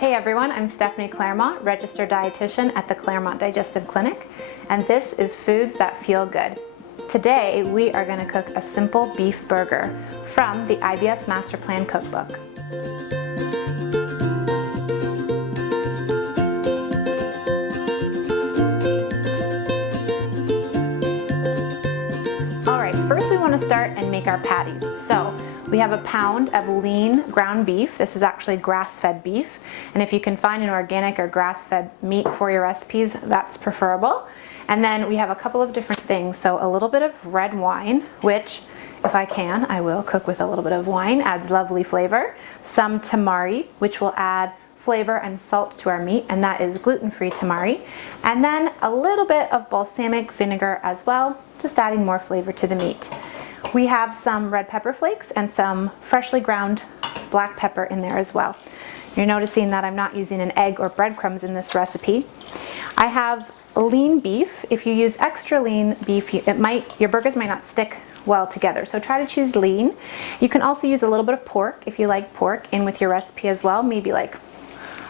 Hey everyone, I'm Stephanie Claremont, registered dietitian at the Claremont Digestive Clinic, and this is Foods That Feel Good. Today we are going to cook a simple beef burger from the IBS Master Plan Cookbook. Alright, first we want to start and make our patties. So we have a pound of lean ground beef. This is actually grass-fed beef, and if you can find an organic or grass-fed meat for your recipes, that's preferable. And then we have a couple of different things. So a little bit of red wine, which if I can, I will cook with a little bit of wine, adds lovely flavor. Some tamari, which will add flavor and salt to our meat, and that is gluten-free tamari. And then a little bit of balsamic vinegar as well, just adding more flavor to the meat. We have some red pepper flakes and some freshly ground black pepper in there as well. You're noticing that I'm not using an egg or breadcrumbs in this recipe. I have lean beef. If you use extra lean beef, your burgers might not stick well together, so try to choose lean. You can also use a little bit of pork if you like pork in with your recipe as well, maybe like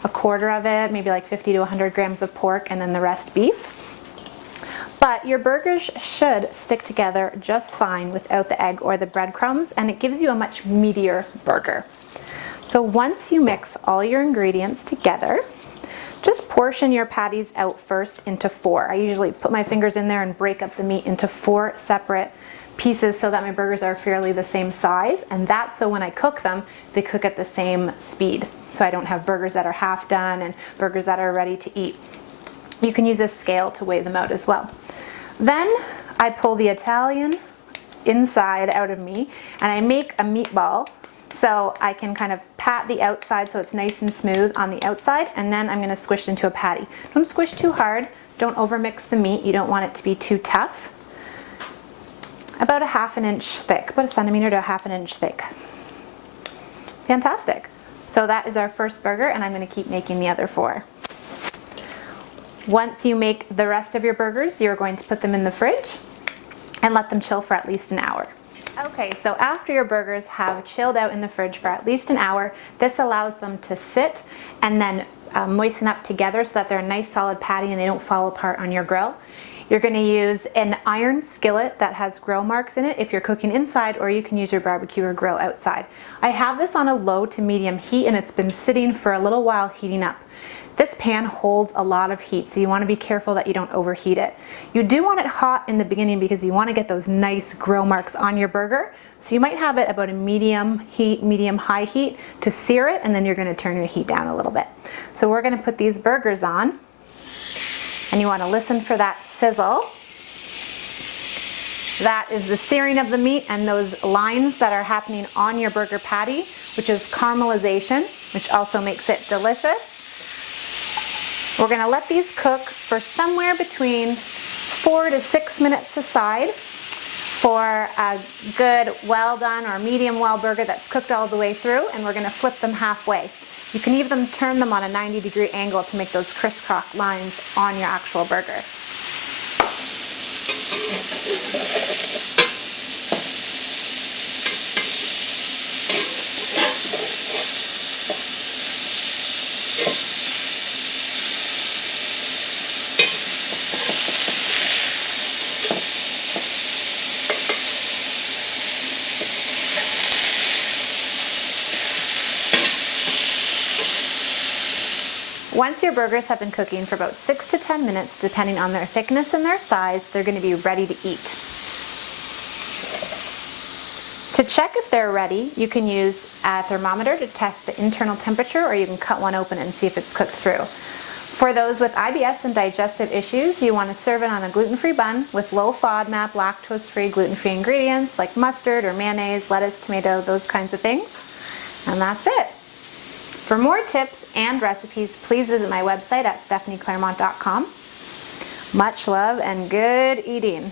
a quarter of it, maybe like 50 to 100 grams of pork and then the rest beef. But your burgers should stick together just fine without the egg or the breadcrumbs, and it gives you a much meatier burger. So once you mix all your ingredients together, just portion your patties out first into 4. I usually put my fingers in there and break up the meat into 4 separate pieces so that my burgers are fairly the same size, and that's so when I cook them, they cook at the same speed. So I don't have burgers that are half done and burgers that are ready to eat. You can use a scale to weigh them out as well. Then I pull the Italian inside out of me and I make a meatball so I can kind of pat the outside so it's nice and smooth on the outside, and then I'm going to squish it into a patty. Don't squish too hard, don't overmix the meat, you don't want it to be too tough. About a ½ inch thick, about a centimeter to a ½ inch thick. Fantastic. So that is our first burger, and I'm going to keep making the other 4. Once you make the rest of your burgers, you're going to put them in the fridge and let them chill for at least an hour. Okay, so after your burgers have chilled out in the fridge for at least an hour, this allows them to sit and then moisten up together so that they're a nice solid patty and they don't fall apart on your grill. You're going to use an iron skillet that has grill marks in it if you're cooking inside, or you can use your barbecue or grill outside. I have this on a low to medium heat and it's been sitting for a little while heating up. This pan holds a lot of heat, so you want to be careful that you don't overheat it. You do want it hot in the beginning because you want to get those nice grill marks on your burger. So you might have it about a medium heat, medium high heat to sear it, and then you're going to turn your heat down a little bit. So we're going to put these burgers on, and you want to listen for that sizzle. That is the searing of the meat and those lines that are happening on your burger patty, which is caramelization, which also makes it delicious. We're going to let these cook for somewhere between 4 to 6 minutes aside for a good well done or medium well burger that's cooked all the way through, and we're going to flip them halfway. You can even turn them on a 90-degree angle to make those crisscross lines on your actual burger. Once your burgers have been cooking for about 6 to 10 minutes, depending on their thickness and their size, they're going to be ready to eat. To check if they're ready, you can use a thermometer to test the internal temperature, or you can cut one open and see if it's cooked through. For those with IBS and digestive issues, you want to serve it on a gluten-free bun with low FODMAP, lactose-free, gluten-free ingredients like mustard or mayonnaise, lettuce, tomato, those kinds of things. And that's it. For more tips and recipes, please visit my website at stephanieclaremont.com. Much love and good eating.